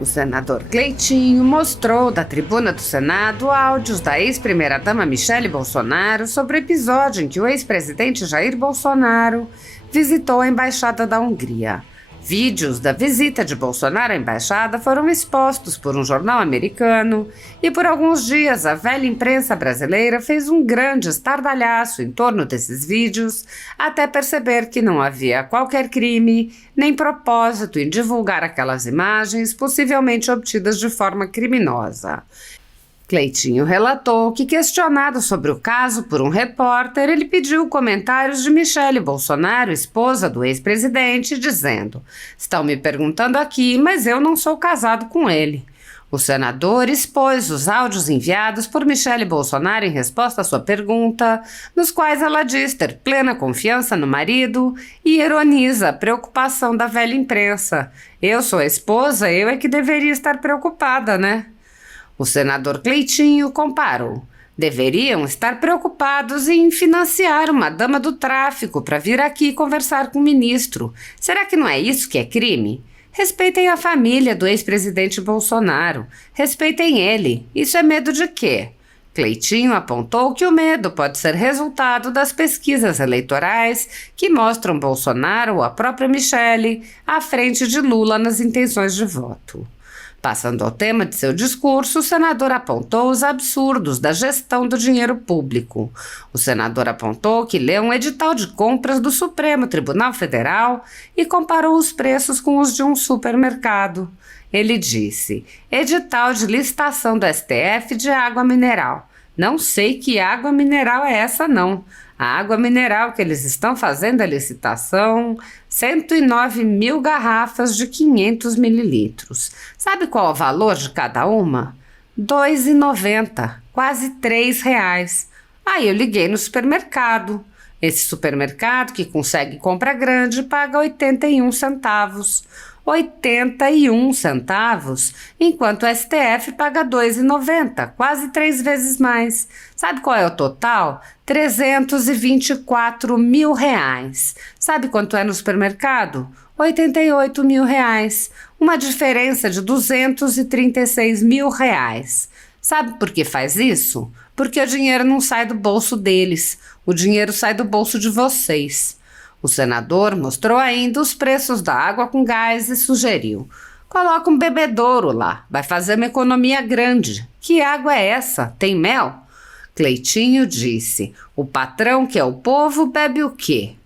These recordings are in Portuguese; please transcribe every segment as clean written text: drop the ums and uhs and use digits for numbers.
O senador Cleitinho mostrou da tribuna do Senado áudios da ex-primeira-dama Michele Bolsonaro sobre o episódio em que o ex-presidente Jair Bolsonaro visitou a Embaixada da Hungria. Vídeos da visita de Bolsonaro à embaixada foram expostos por um jornal americano e por alguns dias a velha imprensa brasileira fez um grande estardalhaço em torno desses vídeos até perceber que não havia qualquer crime nem propósito em divulgar aquelas imagens possivelmente obtidas de forma criminosa. Cleitinho relatou que, questionado sobre o caso por um repórter, ele pediu comentários de Michele Bolsonaro, esposa do ex-presidente, dizendo: "Estão me perguntando aqui, mas eu não sou casado com ele." O senador expôs os áudios enviados por Michele Bolsonaro em resposta à sua pergunta, nos quais ela diz ter plena confiança no marido e ironiza a preocupação da velha imprensa. "Eu sou a esposa, eu é que deveria estar preocupada, né?" O senador Cleitinho comparou: "Deveriam estar preocupados em financiar uma dama do tráfico para vir aqui conversar com o ministro. Será que não é isso que é crime? Respeitem a família do ex-presidente Bolsonaro. Respeitem ele. Isso é medo de quê?" Cleitinho apontou que o medo pode ser resultado das pesquisas eleitorais que mostram Bolsonaro ou a própria Michele à frente de Lula nas intenções de voto. Passando ao tema de seu discurso, o senador apontou os absurdos da gestão do dinheiro público. O senador apontou que leu um edital de compras do Supremo Tribunal Federal e comparou os preços com os de um supermercado. Ele disse: "Edital de licitação do STF de água mineral. Não sei que água mineral é essa, não. A água mineral que eles estão fazendo a licitação, 109 mil garrafas de 500 mililitros. Sabe qual é o valor de cada uma? R$ 2,90, quase R$ 3. Aí eu liguei no supermercado. Esse supermercado, que consegue compra grande, paga 81 centavos. 81 centavos, enquanto o STF paga R$ 2,90, quase 3 vezes mais. Sabe qual é o total? R$ 324 mil. Sabe quanto é no supermercado? R$ 88 mil. Uma diferença de R$ 236 mil. Sabe por que faz isso? Porque o dinheiro não sai do bolso deles, o dinheiro sai do bolso de vocês." O senador mostrou ainda os preços da água com gás e sugeriu: "Coloca um bebedouro lá, vai fazer uma economia grande." "Que água é essa? Tem mel?" Cleitinho disse: "O patrão, que é o povo, bebe o quê?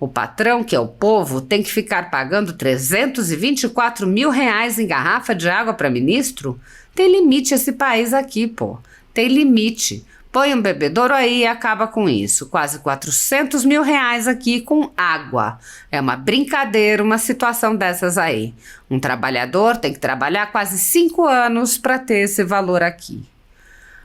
O patrão, que é o povo, tem que ficar pagando R$ 324 mil em garrafa de água para ministro? Tem limite esse país aqui, pô. Tem limite. Põe um bebedouro aí e acaba com isso. Quase R$ 400 mil aqui com água. É uma brincadeira uma situação dessas aí. Um trabalhador tem que trabalhar quase 5 anos para ter esse valor aqui."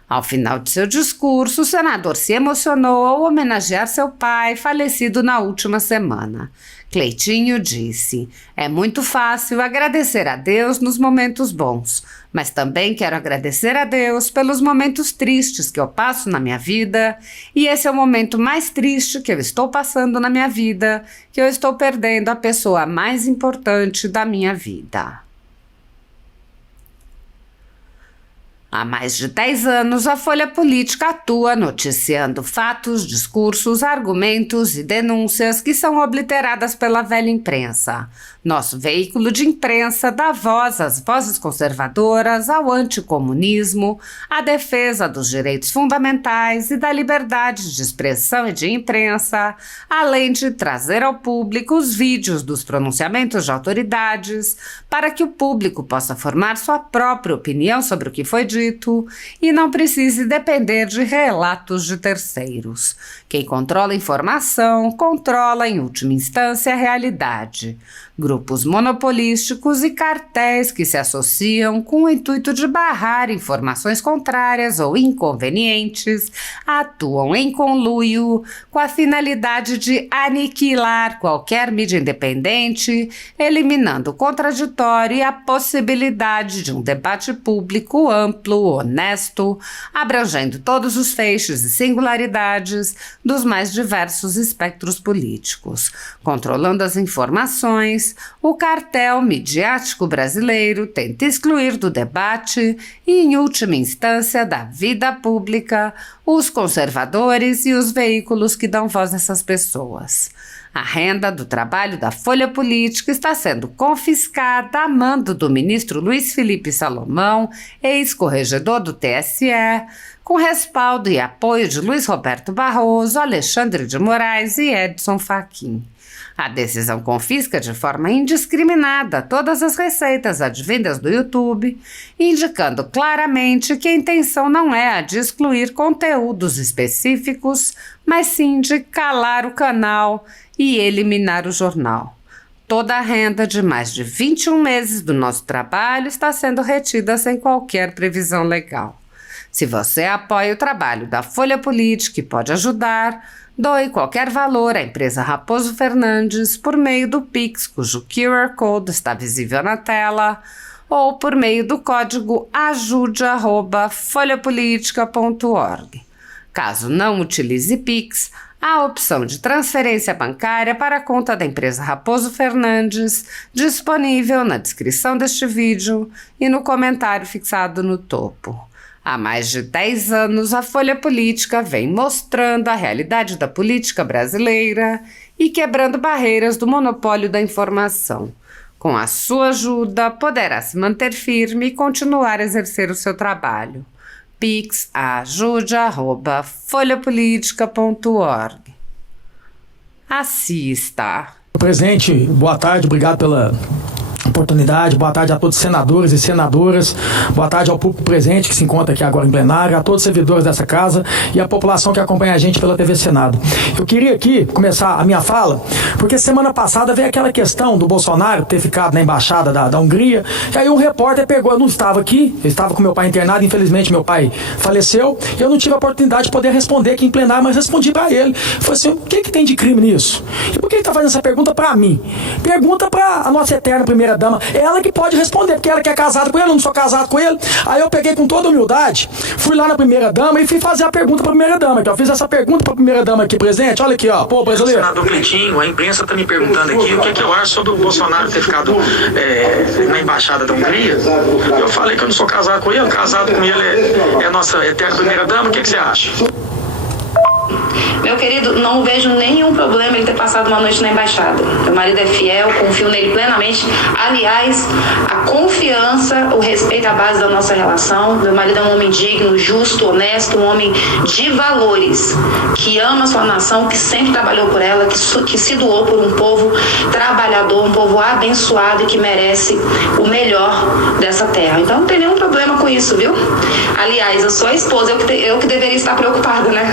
Ao final de seu discurso, o senador se emocionou ao homenagear seu pai, falecido na última semana. Cleitinho disse: "É muito fácil agradecer a Deus nos momentos bons, mas também quero agradecer a Deus pelos momentos tristes que eu passo na minha vida, e esse é o momento mais triste que eu estou passando na minha vida, que eu estou perdendo a pessoa mais importante da minha vida." Há mais de 10 anos, a Folha Política atua noticiando fatos, discursos, argumentos e denúncias que são obliteradas pela velha imprensa. Nosso veículo de imprensa dá voz às vozes conservadoras, ao anticomunismo, à defesa dos direitos fundamentais e da liberdade de expressão e de imprensa, além de trazer ao público os vídeos dos pronunciamentos de autoridades, para que o público possa formar sua própria opinião sobre o que foi dito e não precise depender de relatos de terceiros. Quem controla a informação, controla em última instância a realidade. Grupos monopolísticos e cartéis que se associam com o intuito de barrar informações contrárias ou inconvenientes atuam em conluio com a finalidade de aniquilar qualquer mídia independente, eliminando o contraditório e a possibilidade de um debate público amplo amplo, honesto, abrangendo todos os feixes e singularidades dos mais diversos espectros políticos. Controlando as informações, o cartel midiático brasileiro tenta excluir do debate e, em última instância, da vida pública, os conservadores e os veículos que dão voz a essas pessoas. A renda do trabalho da Folha Política está sendo confiscada a mando do ministro Luiz Felipe Salomão, ex-corregedor do TSE, com respaldo e apoio de Luiz Roberto Barroso, Alexandre de Moraes e Edson Fachin. A decisão confisca de forma indiscriminada todas as receitas advindas do YouTube, indicando claramente que a intenção não é a de excluir conteúdos específicos, mas sim de calar o canal e eliminar o jornal. Toda a renda de mais de 21 meses do nosso trabalho está sendo retida sem qualquer previsão legal. Se você apoia o trabalho da Folha Política e pode ajudar, doe qualquer valor à empresa Raposo Fernandes por meio do Pix, cujo QR Code está visível na tela, ou por meio do código ajude@folhapolitica.org. Caso não utilize Pix, há a opção de transferência bancária para a conta da empresa Raposo Fernandes, disponível na descrição deste vídeo e no comentário fixado no topo. Há mais de 10 anos, a Folha Política vem mostrando a realidade da política brasileira e quebrando barreiras do monopólio da informação. Com a sua ajuda, poderá se manter firme e continuar a exercer o seu trabalho. Pix ajude@folhapolitica.org. Assista. Presidente, boa tarde, obrigado pela oportunidade, boa tarde a todos os senadores e senadoras, boa tarde ao público presente que se encontra aqui agora em plenário, a todos os servidores dessa casa e a população que acompanha a gente pela TV Senado. Eu queria aqui começar a minha fala, porque semana passada veio aquela questão do Bolsonaro ter ficado na embaixada da Hungria, e aí um repórter pegou, eu não estava aqui, eu estava com meu pai internado, infelizmente meu pai faleceu, e eu não tive a oportunidade de poder responder aqui em plenário, mas respondi para ele. Falei assim, o que tem de crime nisso? E por que ele está fazendo essa pergunta para mim? Pergunta para a nossa eterna primeira dama, ela que pode responder, porque ela que é casada com ele, eu não sou casado com ele. Aí eu peguei com toda humildade, fui lá na primeira dama e fui fazer a pergunta para a primeira dama, que eu fiz essa pergunta para a primeira dama aqui presente, olha aqui, ó, pô, brasileiro. Senador Cleitinho, a imprensa está me perguntando aqui o que eu acho sobre o Bolsonaro ter ficado na embaixada da Hungria. Eu falei que eu não sou casado com ele, casado com ele é a nossa eterna primeira dama, o que você acha? Meu querido, não vejo nenhum problema ele ter passado uma noite na embaixada. Meu marido é fiel, confio nele plenamente. Aliás, a confiança, o respeito à base da nossa relação. Meu marido é um homem digno, justo, honesto, um homem de valores, que ama a sua nação, que sempre trabalhou por ela, que se doou por um povo trabalhador, um povo abençoado e que merece o melhor dessa terra. Então não tem nenhum problema com isso, viu? Aliás, eu sou a esposa, eu que deveria estar preocupada, né?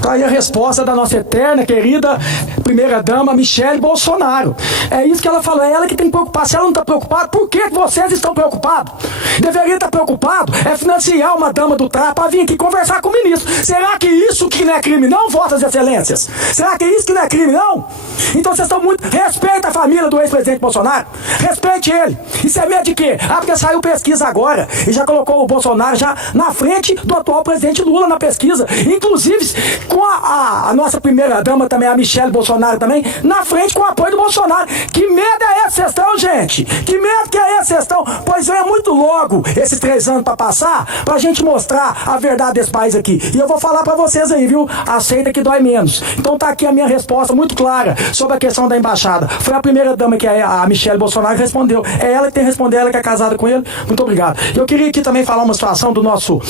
Tá aí a resposta da nossa eterna, querida primeira-dama Michele Bolsonaro. É isso que ela falou, é ela que tem que preocupar. Se ela não está preocupada, por que vocês estão preocupados? Deveria estar preocupado é financiar uma dama do TRAPA para vir aqui conversar com o ministro. Será que isso que não é crime não, vossas excelências? Será que isso que não é crime não? Então vocês estão muito... Respeita a família do ex-presidente Bolsonaro. Respeite ele. Isso é medo de quê? Ah, porque saiu pesquisa agora e já colocou o Bolsonaro já na frente do atual presidente Lula na pesquisa. Inclusive com a nossa primeira-dama também, a Michele Bolsonaro também, na frente com o apoio do Bolsonaro. Que medo é esse, vocês estão, gente? Que medo que é esse, vocês estão? Pois é, muito logo esses 3 anos pra passar, pra gente mostrar a verdade desse país aqui. E eu vou falar pra vocês aí, viu? Aceita que dói menos. Então tá aqui a minha resposta muito clara sobre a questão da embaixada. Foi a primeira-dama que é a Michele Bolsonaro que respondeu. É ela que tem que responder, ela que é casada com ele. Muito obrigado. Eu queria aqui também falar uma situação do nosso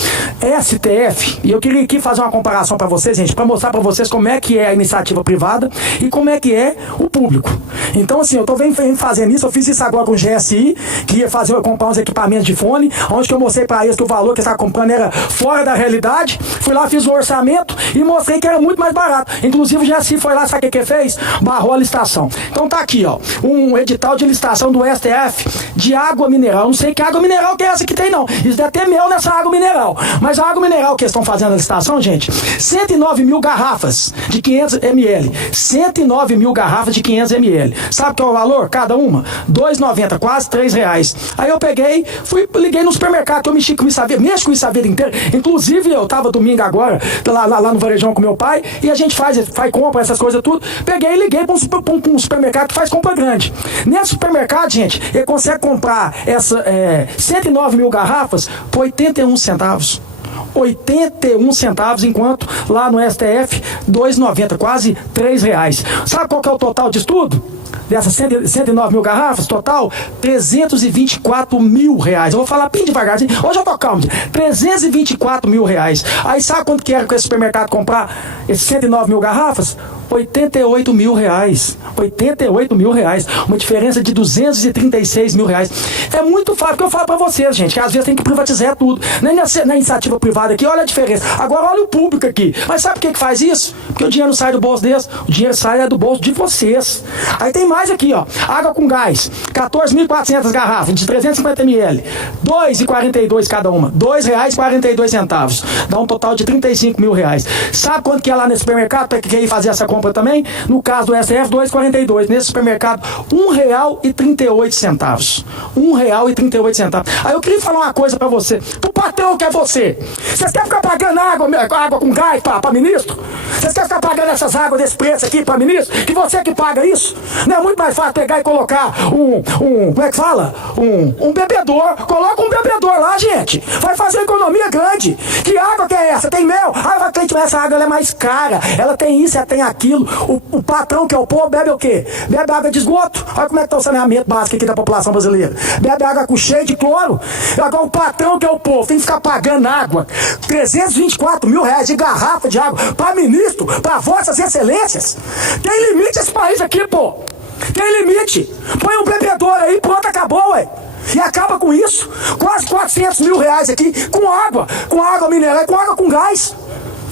STF, e eu queria aqui fazer uma comparação pra vocês, gente, para mostrar para vocês como é que é a iniciativa privada e como é que é o público. Então, assim, eu tô fazendo isso, eu fiz isso agora com o GSI, que ia comprar uns equipamentos de fone, onde que eu mostrei para eles que o valor que eles estavam comprando era fora da realidade. Fui lá, fiz o orçamento e mostrei que era muito mais barato. Inclusive, o GSI foi lá, sabe o que fez? Barrou a licitação. Então tá aqui, ó, um edital de licitação do STF de água mineral. Não sei que água mineral que é essa que tem, não. Isso deve ter mel nessa água mineral. Mas a água mineral que eles estão fazendo a licitação, gente, R$ 109 mil garrafas de 500 ml. 109 mil garrafas de 500 ml. Sabe qual é o valor? Cada uma? R$ 2,90, quase R$3. Aí eu peguei, liguei no supermercado, que eu mexo com isso a vida inteira. Inclusive, eu tava domingo agora, lá no Varejão com meu pai, e a gente faz compra, essas coisas tudo. Peguei e liguei para um supermercado que faz compra grande. Nesse supermercado, gente, ele consegue comprar 109 mil garrafas por 81 centavos. 81 centavos, enquanto lá no STF, R$ 2,90, quase R$3. Sabe qual que é o total disso tudo? Dessas 109 mil garrafas, total, R$324 mil. Eu vou falar bem devagarzinho. Hoje eu tô calmo. R$324 mil. Aí sabe quanto que era que esse supermercado comprar esses 109 mil garrafas? R$88 mil. R$88 mil. Uma diferença de R$236 mil. É muito fácil, porque eu falo pra vocês, gente, que às vezes tem que privatizar tudo. Na iniciativa privada aqui, olha a diferença. Agora olha o público aqui. Mas sabe por que faz isso? Porque o dinheiro não sai do bolso deles, o dinheiro sai do bolso de vocês. Aí tem mais aqui, ó. Água com gás, 14.400 garrafas de 350 ml, R$2,42 cada uma, R$2,42. Dá um total de R$35 mil. Sabe quanto que é lá nesse supermercado para quem fazer essa compra também? No caso do STF, R$2,42. Nesse supermercado, R$1,38. R$1,38. Aí eu queria falar uma coisa para você. Pro patrão que é você. Vocês querem ficar pagando água com gás para ministro? Vocês querem ficar pagando essas águas desse preço aqui para ministro? Que você que paga isso? Não é muito mais fácil pegar e colocar como é que fala? Um bebedor. Coloca um bebedor lá, gente. Vai fazer uma economia grande. Que água que é essa? Tem mel? Vai cliente, essa água ela é mais cara. Ela tem isso, ela tem aquilo. O patrão que é o povo bebe o quê? Bebe água de esgoto. Olha como é que tá o saneamento básico aqui da população brasileira. Bebe água com cheio de cloro. Agora o patrão que é o povo tem que ficar pagando água. R$324 mil de garrafa de água para ministro, para vossas excelências. Tem limite esse país aqui, pô. Tem limite. Põe um bebedor aí, pronto, acabou, ué. E acaba com isso. Quase R$400 mil aqui, com água mineral, com água com gás.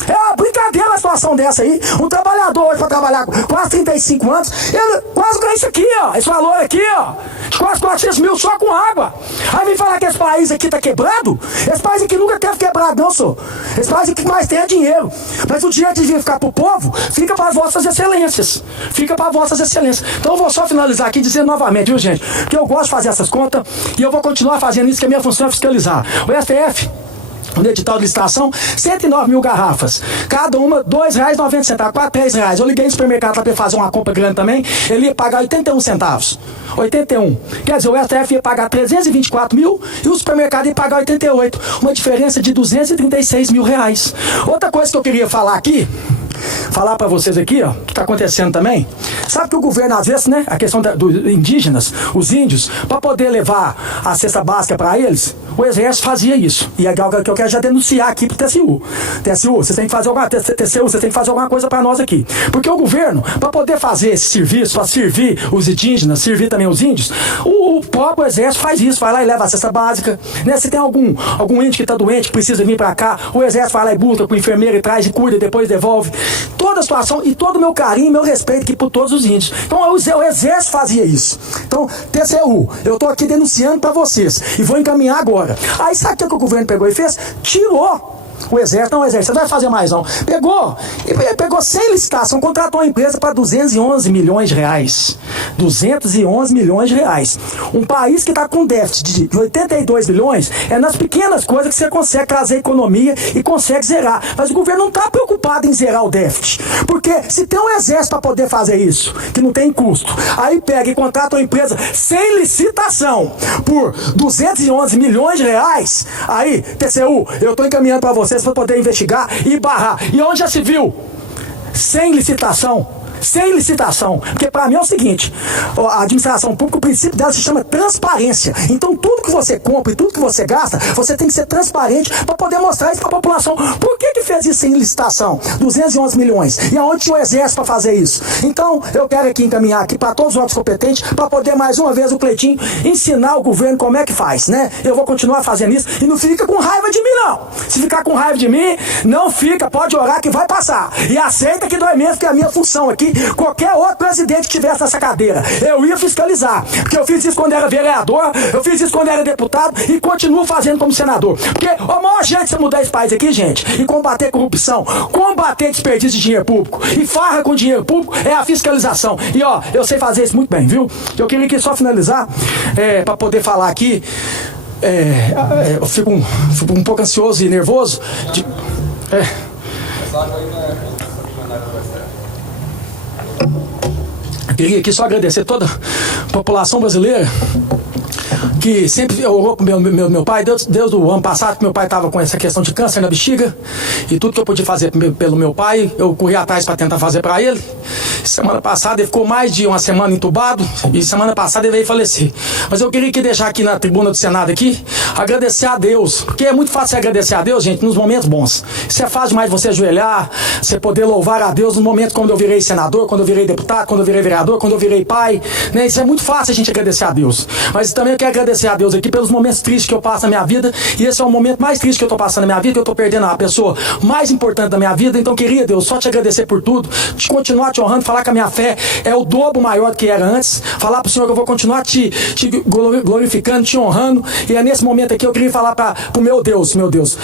É uma brincadeira uma situação dessa aí. Um trabalhador hoje para trabalhar com quase 35 anos, ele quase ganha isso aqui, ó. Esse valor aqui, ó. De quase 400 mil só com água. Aí vem falar que esse país aqui tá quebrado. Esse país aqui nunca teve quebrado, não, senhor. Esse país aqui que mais tem é dinheiro. Mas o dinheiro devia ficar pro povo, fica para as vossas excelências. Fica para vossas excelências. Então eu vou só finalizar aqui dizendo novamente, viu, gente? Que eu gosto de fazer essas contas e eu vou continuar fazendo isso, que a minha função é fiscalizar. O STF, no edital de licitação, 109 mil garrafas, cada uma R$2,90, quase R$3. Eu liguei no supermercado para fazer uma compra grande também, ele ia pagar 81 centavos. 81. Quer dizer, o STF ia pagar 324 mil e o supermercado ia pagar 88. Uma diferença de R$236 mil. Outra coisa que eu queria falar aqui, falar para vocês aqui, ó, que tá acontecendo também. Sabe que o governo, às vezes, né, a questão dos indígenas, os índios, para poder levar a cesta básica para eles, o exército fazia isso. E é algo que eu quero já denunciar aqui pro TCU. TCU, vocês têm que fazer alguma coisa para nós aqui. Porque o governo, para poder fazer esse serviço, para servir os indígenas, servir também os índios, o próprio exército faz isso, vai lá e leva a cesta básica, né? Se tem algum índio que tá doente, que precisa vir para cá, o exército vai lá e busca com o enfermeiro e traz e cuida e depois devolve. Toda a situação e todo o meu carinho, meu respeito aqui por todos os índios. Então o exército fazia isso. Então, TCU, eu tô aqui denunciando para vocês e vou encaminhar agora. Aí sabe o que o governo pegou e fez? Tirou o exército, não, o exército, não vai fazer mais não. Pegou sem licitação, contratou uma empresa para R$211 milhões. 211 milhões de reais. Um país que está com déficit de 82 bilhões, é nas pequenas coisas que você consegue trazer economia e consegue zerar. Mas o governo não está preocupado em zerar o déficit. Porque se tem um exército para poder fazer isso, que não tem custo, aí pega e contrata uma empresa sem licitação por 211 milhões de reais, aí, TCU, eu estou encaminhando para vocês para poder investigar e barrar. E onde já se viu? Sem licitação. Sem licitação. Porque para mim é o seguinte, a administração pública, o princípio dela se chama transparência. Então tudo que você compra e tudo que você gasta, você tem que ser transparente para poder mostrar isso para a população. Por que fez isso sem licitação? 211 milhões. E aonde tinha o exército para fazer isso? Então eu quero aqui encaminhar aqui para todos os órgãos competentes para poder mais uma vez o Cleitinho ensinar o governo como é que faz, né? Eu vou continuar fazendo isso e não fica com raiva de mim não. Se ficar com raiva de mim, não fica, pode orar que vai passar. E aceita que dói mesmo, que é a minha função aqui aqui qualquer outro presidente que tivesse nessa cadeira. Eu ia fiscalizar, porque eu fiz isso quando era vereador, eu fiz isso quando era deputado e continuo fazendo como senador. Porque a maior gente de você mudar esse país aqui, gente, e combater corrupção, combater desperdício de dinheiro público e farra com dinheiro público é a fiscalização. E ó, eu sei fazer isso muito bem, viu? Eu queria aqui só finalizar, para poder falar aqui, eu fico um pouco ansioso e nervoso. Eu queria aqui só agradecer toda a população brasileira que sempre orou pro meu pai, desde o ano passado, que meu pai estava com essa questão de câncer na bexiga, e tudo que eu podia fazer pelo meu pai, eu corri atrás para tentar fazer para ele. Semana passada ele ficou mais de uma semana entubado, e semana passada ele veio falecer. Mas eu queria deixar aqui na tribuna do Senado aqui, agradecer a Deus, porque é muito fácil agradecer a Deus, gente, nos momentos bons. Isso é fácil demais você ajoelhar, você poder louvar a Deus nos momentos quando eu virei senador, quando eu virei deputado, quando eu virei vereador, quando eu virei pai, né? Isso é muito fácil a gente agradecer a Deus. Mas também eu quero agradecer a Deus aqui pelos momentos tristes que eu passo na minha vida, e esse é o momento mais triste que eu estou passando na minha vida, que eu estou perdendo a pessoa mais importante da minha vida. Então queria, Deus, só te agradecer por tudo, te continuar te honrando, falar que a minha fé é o dobro maior do que era antes, falar pro Senhor que eu vou continuar te glorificando, te honrando. E é nesse momento aqui eu queria falar pro meu Deus,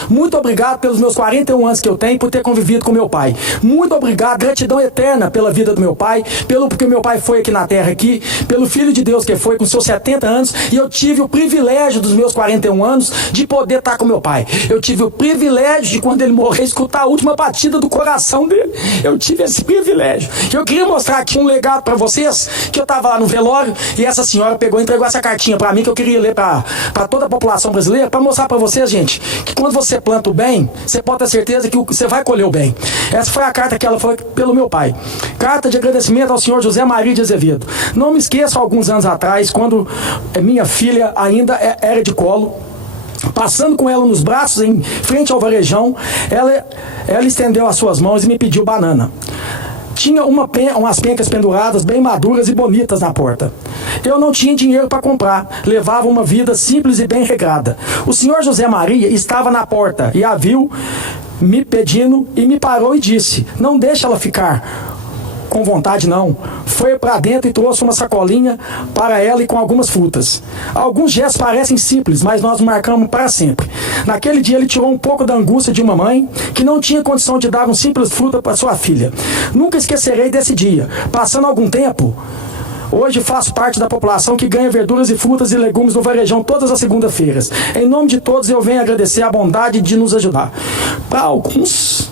muito obrigado pelos meus 41 anos que eu tenho, por ter convivido com meu pai. Muito obrigado, gratidão eterna pela vida do meu pai, porque meu pai foi aqui na terra aqui, pelo Filho de Deus que foi com seus 70 anos, e eu tive o privilégio dos meus 41 anos de poder estar com meu pai. Eu tive o privilégio de, quando ele morrer, escutar a última batida do coração dele. Eu tive esse privilégio. Eu queria mostrar aqui um legado para vocês, que eu estava lá no velório e essa senhora pegou e entregou essa cartinha para mim, que eu queria ler para toda a população brasileira, para mostrar para vocês, gente, que quando você planta o bem, você pode ter certeza que você vai colher o bem. Essa foi a carta que ela foi pelo meu pai. Carta de agradecimento ao senhor José Maria de Azevedo. Não me esqueço, alguns anos atrás, quando minha filha ainda era de colo, passando com ela nos braços em frente ao varejão, ela estendeu as suas mãos e me pediu banana. Tinha umas pencas penduradas, bem maduras e bonitas na porta. Eu não tinha dinheiro para comprar, levava uma vida simples e bem regrada. O senhor José Maria estava na porta e a viu me pedindo e me parou e disse: não deixa ela ficar com vontade não. Foi para dentro e trouxe uma sacolinha para ela e com algumas frutas. Alguns gestos parecem simples, mas nós marcamos para sempre. Naquele dia ele tirou um pouco da angústia de uma mãe que não tinha condição de dar um simples fruta para sua filha. Nunca esquecerei desse dia. Passando algum tempo, hoje faço parte da população que ganha verduras e frutas e legumes no varejão todas as segundas-feiras. Em nome de todos eu venho agradecer a bondade de nos ajudar. Para alguns,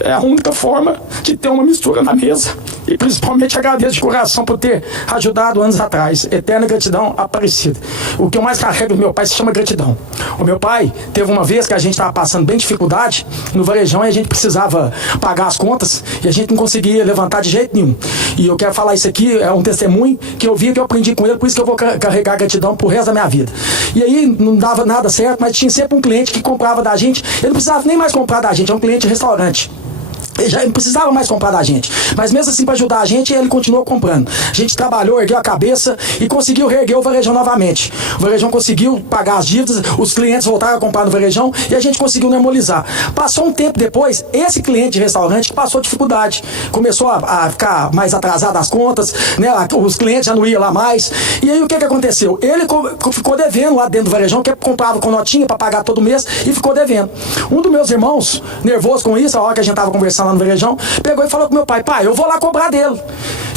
é a única forma de ter uma mistura na mesa. E principalmente agradeço de coração por ter ajudado anos atrás. Eterna gratidão, Aparecida. O que eu mais carrego do meu pai se chama gratidão. O meu pai teve uma vez que a gente estava passando bem dificuldade no varejão e a gente precisava pagar as contas e a gente não conseguia levantar de jeito nenhum. E eu quero falar isso aqui, é um testemunho que eu vi, que eu aprendi com ele, por isso que eu vou carregar gratidão pro resto da minha vida. E aí não dava nada certo, mas tinha sempre um cliente que comprava da gente. Ele não precisava nem mais comprar da gente, é um cliente de restaurante. Ele já não precisava mais comprar da gente, mas mesmo assim, para ajudar a gente, ele continuou comprando. A gente trabalhou, ergueu a cabeça e conseguiu reerguer o varejão novamente. O varejão conseguiu pagar as dívidas, os clientes voltaram a comprar no varejão e a gente conseguiu normalizar. Passou um tempo depois, esse cliente de restaurante passou dificuldade, começou a ficar mais atrasado as contas, né? Os clientes já não iam lá mais. E aí o que aconteceu? Ele ficou devendo lá dentro do varejão, que comprava com notinha para pagar todo mês e ficou devendo. Um dos meus irmãos, nervoso com isso, a hora que a gente estava conversando lá no varejão, pegou e falou com meu pai: pai, eu vou lá cobrar dele,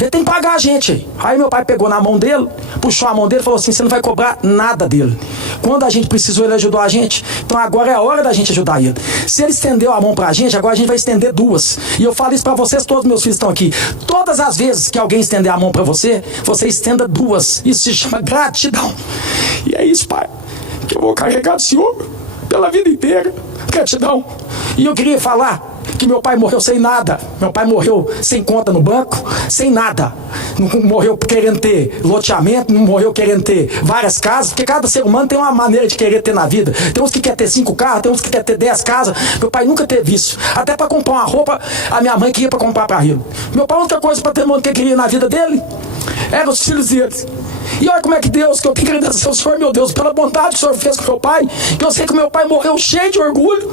ele tem que pagar a gente. Aí meu pai pegou na mão dele, puxou a mão dele e falou assim: você não vai cobrar nada dele. Quando a gente precisou, ele ajudou a gente, então agora é a hora da gente ajudar ele. Se ele estendeu a mão pra gente, agora a gente vai estender duas. E eu falo isso pra vocês, todos meus filhos estão aqui. Todas as vezes que alguém estender a mão pra você, você estenda duas. Isso se chama gratidão. E é isso, pai, que eu vou carregar do Senhor pela vida inteira. Gratidão. E eu queria falar que meu pai morreu sem nada. Meu pai morreu sem conta no banco, sem nada. Não morreu querendo ter loteamento, não morreu querendo ter várias casas, porque cada ser humano tem uma maneira de querer ter na vida. Tem uns que quer ter 5 carros, tem uns que quer ter 10 casas. Meu pai nunca teve isso. Até para comprar uma roupa, a minha mãe queria para comprar para ele. Meu pai, a única coisa para ter mundo que queria na vida dele Eram os filhos deles. E olha como é que Deus, que eu tenho que agradecer ao Senhor, meu Deus, pela bondade que o Senhor fez com meu pai, que eu sei que meu pai morreu cheio de orgulho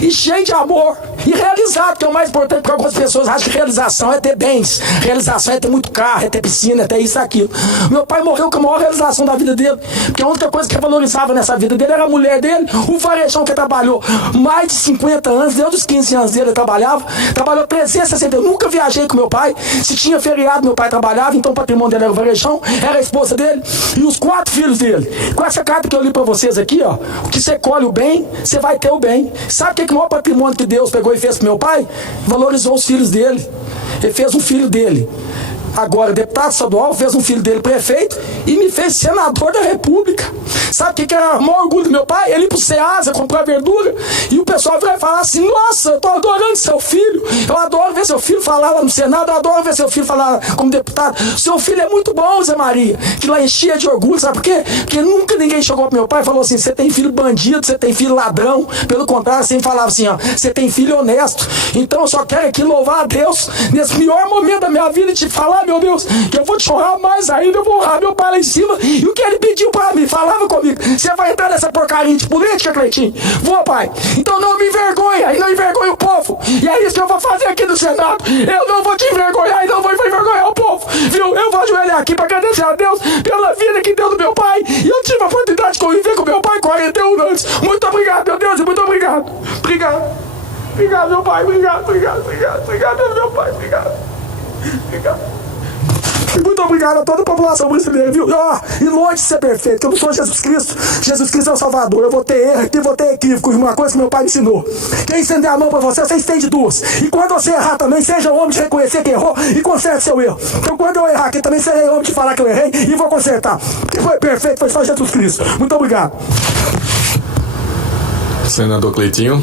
e cheio de amor e realizado, que é o mais importante, porque algumas pessoas acham que realização é ter bens, realização é ter muito carro, é ter piscina, é ter isso e aquilo. Meu pai morreu com a maior realização da vida dele, porque a única coisa que valorizava nessa vida dele era a mulher dele, o varejão que trabalhou mais de 50 anos, desde os 15 anos dele ele trabalhou 360 anos, nunca viajei com meu pai, se tinha feriado meu pai trabalhava, então o patrimônio dele era o varejão, era a esposa dele e os 4 filhos dele. Com essa carta que eu li pra vocês aqui, ó, o que você colhe o bem, você vai ter o bem. Sabe o que é o maior patrimônio que Deus pegou e fez pro meu pai? Valorizou os filhos dele. Ele fez um filho dele agora deputado estadual, fez um filho dele prefeito e me fez senador da república. Sabe o que era o maior orgulho do meu pai? Ele ir pro Ceasa comprar verdura e o pessoal vai falar assim: nossa, eu tô adorando seu filho, eu adoro ver seu filho falar lá no Senado, eu adoro ver seu filho falar como deputado, seu filho é muito bom, Zé Maria. Que lá enchia de orgulho, sabe por quê? Porque nunca ninguém chegou pro meu pai e falou assim: você tem filho bandido, você tem filho ladrão. Pelo contrário, sempre falava assim: ó, você tem filho honesto. Então eu só quero aqui louvar a Deus nesse pior momento da minha vida e te falar, meu Deus, que eu vou te honrar mais ainda, eu vou honrar meu pai lá em cima. E o que ele pediu pra mim, falava comigo: você vai entrar nessa porcaria de política, Cleitinho? Vou, pai. Então não me envergonha, e não envergonha o povo. E é isso que eu vou fazer aqui no Senado. Eu não vou te envergonhar e não vou envergonhar o povo, viu? Eu vou ajoelhar aqui pra agradecer a Deus pela vida que deu do meu pai. E eu tive a oportunidade de conviver com meu pai 41 anos. Muito obrigado, meu Deus, e muito obrigado. Obrigado. Obrigado, meu pai. Obrigado, obrigado, obrigado. Obrigado, meu pai. Obrigado. Obrigado. Muito obrigado a toda a população brasileira, viu? E longe de ser perfeito, que eu não sou Jesus Cristo. Jesus Cristo é o Salvador. Eu vou ter erro aqui, vou ter equívoco. Uma coisa que meu pai me ensinou: quem estender a mão pra você, você estende 2. E quando você errar também, seja homem de reconhecer que errou e conserte seu erro. Então quando eu errar aqui também, serei homem de falar que eu errei e vou consertar. Quem foi perfeito foi só Jesus Cristo. Muito obrigado. Senador Cleitinho,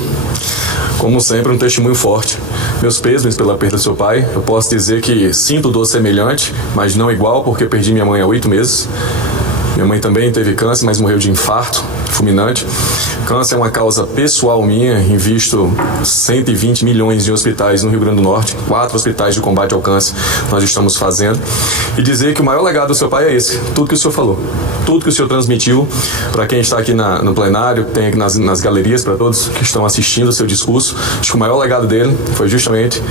como sempre, um testemunho forte. Meus pêsames pela perda do seu pai. Eu posso dizer que sinto dor semelhante, mas não igual, porque eu perdi minha mãe há 8 meses. Minha mãe também teve câncer, mas morreu de infarto fulminante. Câncer é uma causa pessoal minha. Invisto 120 milhões em hospitais no Rio Grande do Norte, 4 hospitais de combate ao câncer nós estamos fazendo. E dizer que o maior legado do seu pai é esse: tudo que o senhor falou, tudo que o senhor transmitiu para quem está aqui no plenário, tem aqui nas galerias, para todos que estão assistindo o seu discurso. Acho que o maior legado dele foi justamente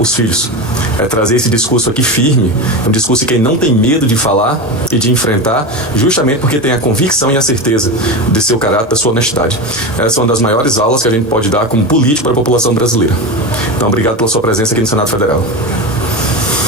os filhos. É trazer esse discurso aqui firme, um discurso que ele não tem medo de falar e de enfrentar, justamente porque tem a convicção e a certeza de seu caráter, da sua honestidade. Essa é uma das maiores aulas que a gente pode dar como político para a população brasileira. Então, obrigado pela sua presença aqui no Senado Federal.